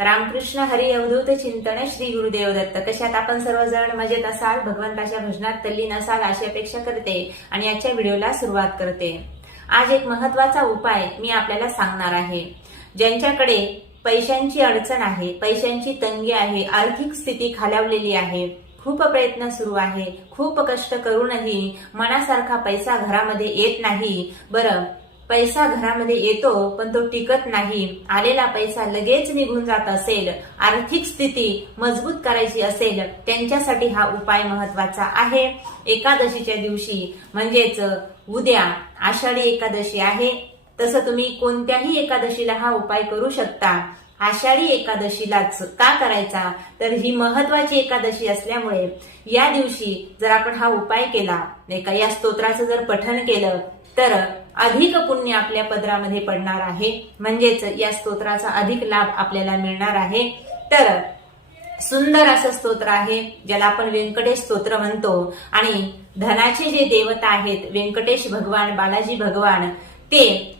रामकृष्ण हरी अवधूत चिंतन श्री गुरुदेव दत्त. कशात आपण सर्वजण मजेत असाल भगवंताच्या भजनात तल्लीन असाल अशी अपेक्षा करते आणि आजच्या व्हिडिओला सुरुवात करते. आज एक महत्त्वाचा उपाय मी आपल्याला सांगणार आहे. ज्यांच्याकडे पैशांची अडचण आहे पैशांची तंगी आहे आर्थिक स्थिती खालावलेली आहे खूप प्रयत्न सुरू आहे खूप कष्ट करूनही मनासारखा पैसा घरामध्ये येत नाही बरं पैसा घरामध्ये येतो पण तो टिकत नाही. आलेला पैसा लगेच निघून जात असेल. आर्थिक स्थिती मजबूत करायची असेल त्यांच्यासाठी हा उपाय महत्त्वाचा आहे. एकादशीच्या दिवशी म्हणजेच उद्या आषाढी एकादशी आहे. तसं तुम्ही कोणत्याही एकादशीला हा उपाय करू शकता. आषाढी एकादशीलाच का करायचा? तर ही महत्वाची एकादशी असल्यामुळे या दिवशी जर आपण हा उपाय केला नाही का या स्तोत्राचं जर पठन केलं तर अधिक पुण्य आपल्या पदरामध्ये पडणार आहे. म्हणजेच या स्तोत्राचा अधिक लाभ आपल्याला मिळणार आहे. तर सुंदर असं स्तोत्र आहे ज्याला आपण व्यंकटेश स्तोत्र म्हणतो. आणि धनाचे जे देवता आहेत व्यंकटेश भगवान बालाजी भगवान ते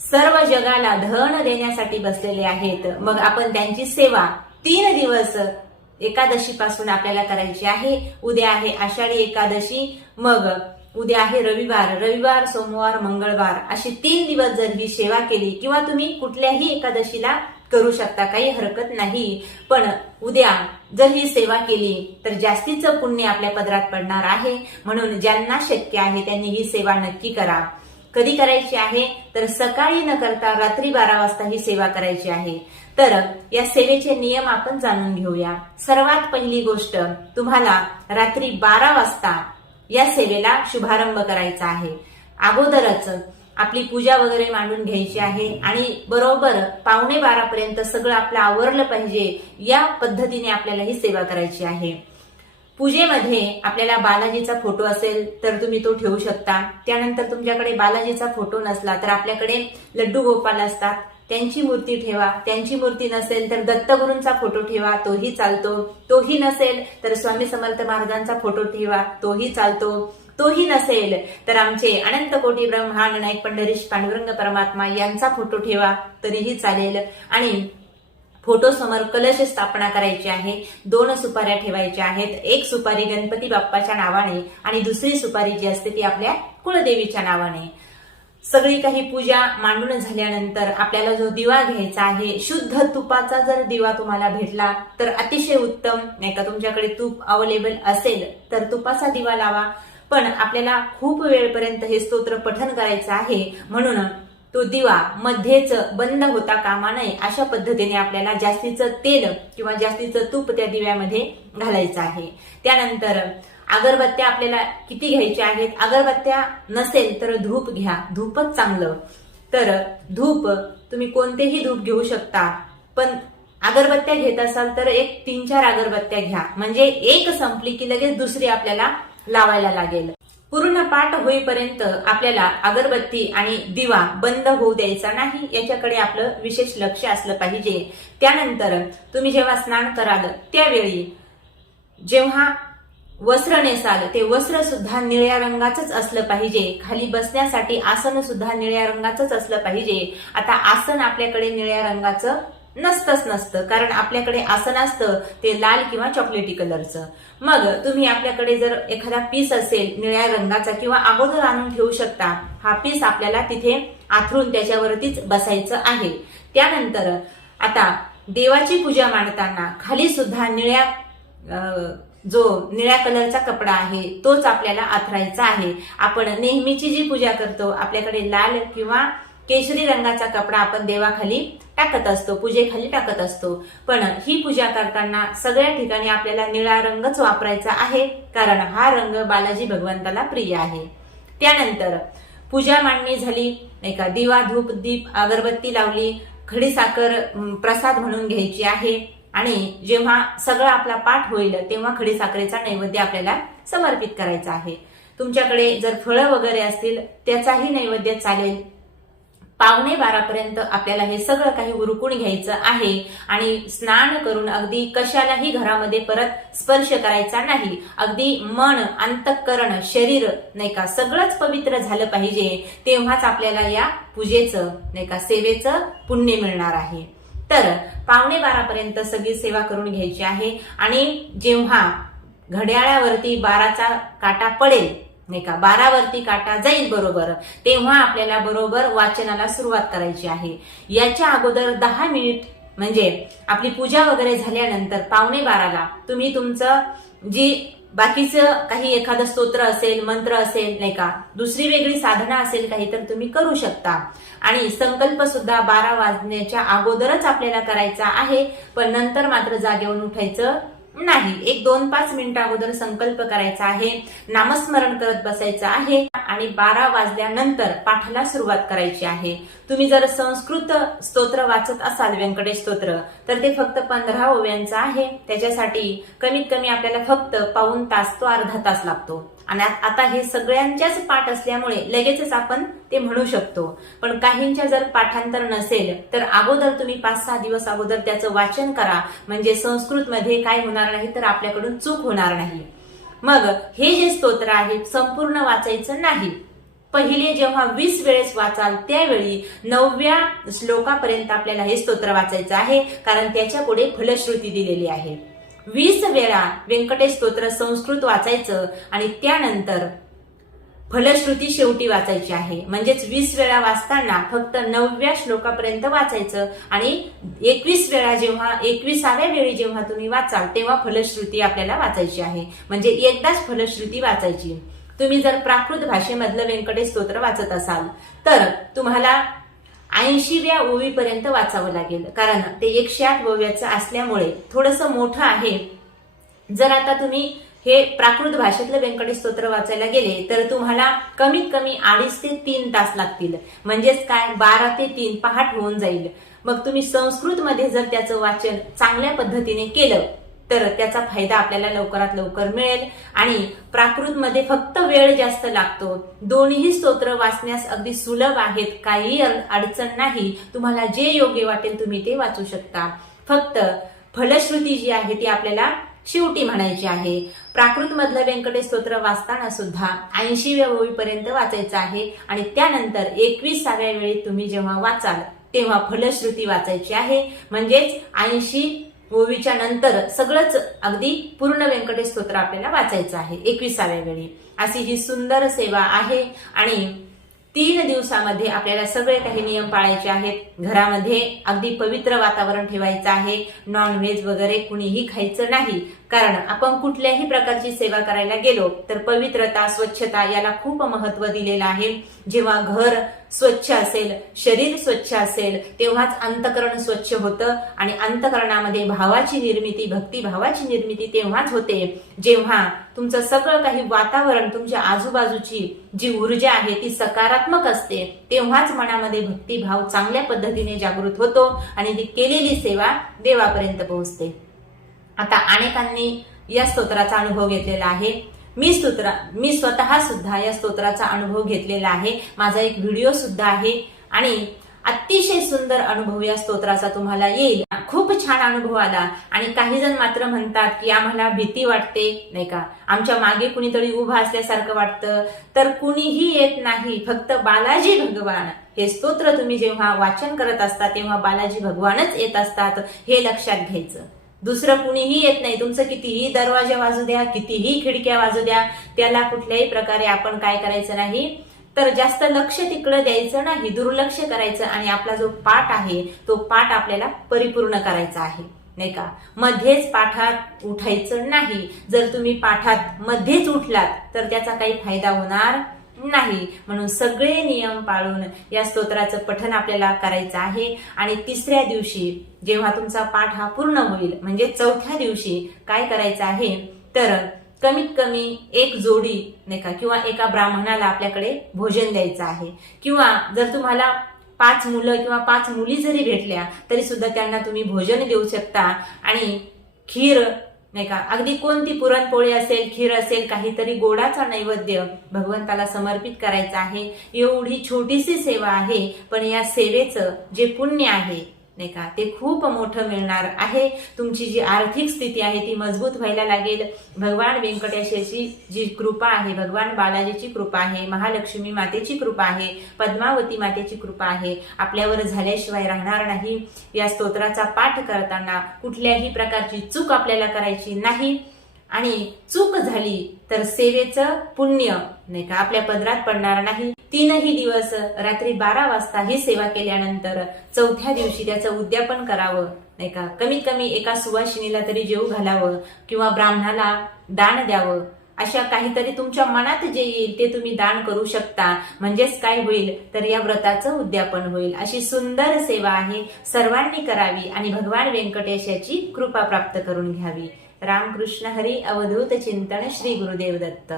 सर्व जगाला धन देण्यासाठी बसलेले आहेत. मग आपण त्यांची सेवा तीन दिवस एकादशी पासून आपल्याला करायची आहे. उद्या आहे आषाढी एकादशी. मग उद्या आहे रविवार. रविवार सोमवार मंगळवार अशी तीन दिवस जर ही सेवा केली किंवा तुम्ही कुठल्याही एकादशीला करू शकता काही हरकत नाही. पण उद्या जर ही सेवा केली तर जास्तीचं पुण्य आपल्या पदरात पडणार आहे. म्हणून ज्यांना शक्य आहे त्यांनी ही सेवा नक्की करा. कधी करायची आहे? तर सकाळी न करता रात्री बारा वाजता ही सेवा करायची आहे. तर या सेवेचे नियम आपण जाणून घेऊया. सर्वात पहिली गोष्ट तुम्हाला रात्री बारा वाजता या सेवेला शुभारंभ करायचा आहे. अगोदरच आपली पूजा वगैरे मांडून घ्यायची आहे आणि बरोबर पावणे बारा पर्यंत सगळं आपलं आवरलं पाहिजे या पद्धतीने आपल्याला ही सेवा करायची आहे. पूजेमध्ये आपल्याला बालाजीचा फोटो असेल तर तुम्ही तो ठेवू शकता. त्यानंतर तुमच्याकडे बालाजीचा फोटो नसला तर आपल्याकडे लड्डू गोपाल असतात. त्यांची मूर्ती ठेवा. त्यांची मूर्ती नसेल तर दत्तगुरूंचा फोटो ठेवा. तोही चालतो. तोही नसेल तर स्वामी समर्थ महाराजांचा फोटो ठेवा. तोही चालतो. तोही नसेल तर आमचे अनंत कोटी ब्रह्मांड नाईक पंढरीश पांडुरंग परमात्मा यांचा फोटो ठेवा. तरीही चालेल. आणि फोटो समोर कलश स्थापना करायची आहे. दोन सुपाऱ्या ठेवायच्या आहेत. एक सुपारी गणपती बाप्पाच्या नावाने आणि दुसरी सुपारी जी असते ती आपल्या कुळदेवीच्या नावाने. सगळी काही पूजा मांडून झाल्यानंतर आपल्याला जो दिवा घ्यायचा आहे शुद्ध तुपाचा जर दिवा तुम्हाला भेटला तर अतिशय उत्तम. नाही का तुमच्याकडे तूप अवेलेबल असेल तर तुपाचा दिवा लावा. पण आपल्याला खूप वेळपर्यंत हे स्तोत्र पठन करायचं आहे म्हणून तो दिवा मध्येच बंद होता कामा नये अशा पद्धतीने आपल्याला जास्तीचं तेल किंवा जास्तीचं तूप त्या दिव्यामध्ये घालायचं आहे. त्यानंतर अगरबत्त्या आपल्याला किती घ्यायच्या आहेत? अगरबत्त्या नसेल तर धूप घ्या. धूपच चांगलं. तर धूप तुम्ही कोणतेही धूप घेऊ शकता. पण अगरबत्त्या घेत असाल तर एक तीन चार अगरबत्त्या घ्या. म्हणजे एक संपली की लगेच दुसरी आपल्याला लावायला लागेल. पूर्ण पाठ होईपर्यंत आपल्याला अगरबत्ती आणि दिवा बंद होऊ द्यायचा नाही. याच्याकडे आपलं विशेष लक्ष असलं पाहिजे. त्यानंतर तुम्ही जेव्हा स्नान कराल त्यावेळी जेव्हा वस्त्र नेसाल ते वस्त्र सुद्धा निळ्या रंगाचंच असलं पाहिजे. खाली बसण्यासाठी आसन सुद्धा निळ्या रंगाचंच असलं पाहिजे. आता आसन आपल्याकडे निळ्या रंगाचं नसतंच नसतं. कारण आपल्याकडे आसन असतं ते लाल किंवा चॉकलेटी कलरचं. मग तुम्ही आपल्याकडे जर एखादा पीस असेल निळ्या रंगाचा किंवा अगोदर आणून ठेवू शकता हा पीस आपल्याला तिथे आथरून त्याच्यावरतीच बसायचं आहे. त्यानंतर आता देवाची पूजा मांडताना खाली सुद्धा निळ्या जो निळ्या कलरचा कपडा आहे तोच आपल्याला आथरायचा आहे. आपण नेहमीची जी पूजा करतो आपल्याकडे लाल किंवा केशरी रंगाचा कपडा आपण देवाखाली टाकत असतो पूजेखाली टाकत असतो. पण ही पूजा करताना सगळ्या ठिकाणी आपल्याला निळा रंगच वापरायचा आहे कारण हा रंग बालाजी भगवंताला प्रिय आहे. त्यानंतर पूजा मांडणी झाली नाही का दिवा धूप दीप अगरबत्ती लावली खडीसाखर प्रसाद म्हणून घ्यायची आहे. आणि जेव्हा सगळा आपला पाठ होईल तेव्हा खडी साखरेचा नैवेद्य आपल्याला समर्पित करायचा आहे. तुमच्याकडे जर फळं वगैरे असतील त्याचाही नैवेद्य चालेल. पावणे बारापर्यंत आपल्याला हे सगळं काही उरकून घ्यायचं आहे आणि स्नान करून अगदी कशालाही घरामध्ये परत स्पर्श करायचा नाही. अगदी मन अंतःकरण शरीर नाही का सगळंच पवित्र झालं पाहिजे. तेव्हाच आपल्याला या पूजेचं नाही का सेवेचं पुण्य मिळणार आहे. तर पावणे बारापर्यंत सगळी सेवा करून घ्यायची आहे. आणि जेव्हा घड्याळावरती बाराचा काटा पडेल नाही का? बारावरती काटा जाईल बरोबर तेव्हा आपल्याला बरोबर वाचनाला सुरुवात करायची आहे. याच्या अगोदर दहा मिनिट म्हणजे आपली पूजा वगैरे झाल्यानंतर पावणे बाराला तुम्ही तुमचं जी बाकीचं काही एखादं स्तोत्र असेल मंत्र असेल नाही का? दुसरी वेगळी साधना असेल काही तर तुम्ही करू शकता. आणि संकल्प सुद्धा बारा वाजण्याच्या अगोदरच आपल्याला करायचा आहे पण नंतर मात्र जागेवरून उठायचं नाही. एक दोन पाच मिनिटं अगोदर संकल्प करायचा आहे. नामस्मरण करत बसायचं आहे. आणि बारा वाजल्यानंतर पाठाला सुरुवात करायची आहे. तुम्ही जर संस्कृत स्तोत्र वाचत असाल व्यंकटेश स्तोत्र तर ते फक्त पंधरा ओव्यांचं आहे. त्याच्यासाठी कमीत कमी आपल्याला फक्त पाऊन तास तो अर्धा तास लागतो. आणि आता हे सगळ्यांच्याच पाठ असल्यामुळे लगेचच आपण ते म्हणू शकतो. पण काहींच्या जर पाठांतर नसेल तर अगोदर तुम्ही पाच सहा दिवस अगोदर त्याचं वाचन करा. म्हणजे संस्कृतमध्ये काय होणार नाही तर आपल्याकडून चूक होणार नाही. मग हे जे स्तोत्र आहे संपूर्ण वाचायचं नाही. पहिले जेव्हा वीस वेळेस वाचाल त्यावेळी नवव्या श्लोकापर्यंत आपल्याला हे स्तोत्र वाचायचं आहे कारण त्याच्या पुढे फलश्रुती दिलेली आहे. वीस वेळा व्यंकटेश स्तोत्र संस्कृत वाचायचं आणि त्यानंतर फलश्रुती शेवटी वाचायची आहे. म्हणजेच वीस वेळा वाचताना फक्त नवव्या श्लोकापर्यंत वाचायचं आणि एकवीस वेळा जेव्हा एकविसाव्या वेळी जेव्हा तुम्ही वाचाल तेव्हा फलश्रुती आपल्याला वाचायची आहे. म्हणजे एकदाच फलश्रुती वाचायची. तुम्ही जर प्राकृत भाषेमधलं व्यंकटेश स्तोत्र वाचत असाल तर तुम्हाला ऐंशीव्या ओवीपर्यंत वाचावं लागेल. कारण ते एकशे आठ ओव्याचं असल्यामुळे थोडंसं मोठं आहे. जर आता तुम्ही हे प्राकृत भाषेतलं व्यंकटेश स्तोत्र वाचायला गेले तर तुम्हाला कमीत कमी अडीच ते तीन तास लागतील. म्हणजेच काय? बारा ते तीन पहाट होऊन जाईल. मग तुम्ही संस्कृतमध्ये जर त्याचं वाचन चांगल्या पद्धतीने केलं तर त्याचा फायदा आपल्याला लवकरात लवकर मिळेल. आणि प्राकृतमध्ये फक्त वेळ जास्त लागतो. दोन्ही स्तोत्र वाचण्यास अगदी सुलभ आहेत. काही अडचण नाही. तुम्हाला जे योग्य वाटेल तुम्ही ते वाचू शकता. फक्त फलश्रुती जी आहे ती आपल्याला शेवटी म्हणायची आहे. प्राकृत मधलं व्यंकटेश स्तोत्र वाचताना सुद्धा ऐंशीव्या ओळीपर्यंत वाचायचं आहे. आणि त्यानंतर एकविसाव्या वेळी तुम्ही जेव्हा वाचाल तेव्हा फलश्रुती वाचायची आहे. म्हणजेच ऐंशी ओवीच्या नंतर सगळंच अगदी पूर्ण व्यंकटेश स्तोत्र आपल्याला वाचायचं आहे. एकविसाव्या वेळी. अशी ही सुंदर सेवा आहे आणि तीन दिवसामध्ये आपल्याला सगळे काही नियम पाळायचे आहेत. घरामध्ये अगदी पवित्र वातावरण ठेवायचं आहे. नॉनव्हेज वगैरे कुणीही खायचं नाही. कारण आपण कुठल्याही प्रकारची सेवा करायला गेलो तर पवित्रता स्वच्छता याला खूप महत्त्व दिलेलं आहे. जेव्हा घर स्वच्छ असेल शरीर स्वच्छ असेल तेव्हाच अंतकरण स्वच्छ होतं आणि अंतकरणामध्ये भावाची निर्मिती भक्तिभावाची निर्मिती तेव्हाच होते. जेव्हा तुमचं सगळं काही वातावरण तुमच्या आजूबाजूची जी ऊर्जा आहे ती सकारात्मक असते तेव्हाच मनामध्ये भक्तिभाव चांगल्या पद्धतीने जागृत होतो आणि ती केलेली सेवा देवापर्यंत पोहोचते. आता अनेकांनी या स्तोत्राचा अनुभव घेतलेला आहे. मी स्तोत्र मी स्वतः सुद्धा या स्तोत्राचा अनुभव घेतलेला आहे. माझा एक व्हिडिओ सुद्धा आहे. आणि अतिशय सुंदर अनुभव या स्तोत्राचा तुम्हाला येईल. खूप छान अनुभव आला. आणि काही जण मात्र म्हणतात की आम्हाला भीती वाटते. नाही का? आमच्या मागे कुणीतरी उभा असल्यासारखं वाटतं. तर कुणीही येत नाही. फक्त बालाजी भगवान. हे स्तोत्र तुम्ही जेव्हा वाचन करत असता तेव्हा बालाजी भगवानच येत असतात. हे लक्षात घ्यायचं. दुसरं कुणीही येत नाही. तुमचं कितीही दरवाजा वाजू द्या कितीही खिडक्या वाजू द्या त्याला कुठल्याही प्रकारे आपण काय करायचं नाही. तर जास्त लक्ष तिकडं द्यायचं नाही दुर्लक्ष करायचं आणि आपला जो पाठ आहे तो पाठ आपल्याला परिपूर्ण करायचा आहे. नाही का? मध्येच पाठात उठायचं नाही. जर तुम्ही पाठात मध्येच उठलात तर त्याचा काही फायदा होणार नाही. म्हणून सगळे नियम पाळून या स्तोत्राचं पठन आपल्याला करायचं आहे. आणि तिसऱ्या दिवशी जेव्हा तुमचा पाठ हा पूर्ण होईल म्हणजे चौथ्या दिवशी काय करायचं आहे? तर कमीत कमी एक जोडी नाही का किंवा एका ब्राह्मणाला आपल्याकडे भोजन द्यायचं आहे. किंवा जर तुम्हाला पाच मुलं किंवा पाच मुली जरी भेटल्या तरी सुद्धा त्यांना तुम्ही भोजन देऊ शकता. आणि खीर नाही का? अगदी कोणती पुरणपोळी असेल खीर असेल काहीतरी गोडाचा नैवेद्य भगवंताला समर्पित करायचा आहे. एवढी छोटीशी सेवा आहे पण या सेवेचं जे पुण्य आहे नाही का? ते खूप मोठं मिळणार आहे. तुमची जी आर्थिक स्थिती आहे ती मजबूत व्हायला लागेल. भगवान व्यंकटेशाची जी कृपा आहे भगवान बालाजीची कृपा आहे महालक्ष्मी मातेची कृपा आहे पद्मावती मातेची कृपा आहे आपल्यावर झाल्याशिवाय राहणार नाही. या स्तोत्राचा पाठ करताना कुठल्याही प्रकारची चूक आपल्याला करायची नाही. आणि चूक झाली तर सेवेचं पुण्य नाही का आपल्या पदरात पडणार नाही. तीनही दिवस रात्री बारा वाजता ही सेवा केल्यानंतर चौथ्या दिवशी त्याचं उद्यापन करावं नाही का. कमीत कमी एका सुवासिनीला तरी जेव घालावं किंवा ब्राह्मणाला दान द्यावं. अशा काहीतरी तुमच्या मनात जे येईल ते तुम्ही दान करू शकता. म्हणजेच काय होईल? तर या व्रताचं उद्यापन होईल. अशी सुंदर सेवा आहे. सर्वांनी करावी आणि भगवान व्यंकटेशाची कृपा प्राप्त करून घ्यावी. रामकृष्ण हरी अवधूत चिंतन श्री गुरुदेव दत्त.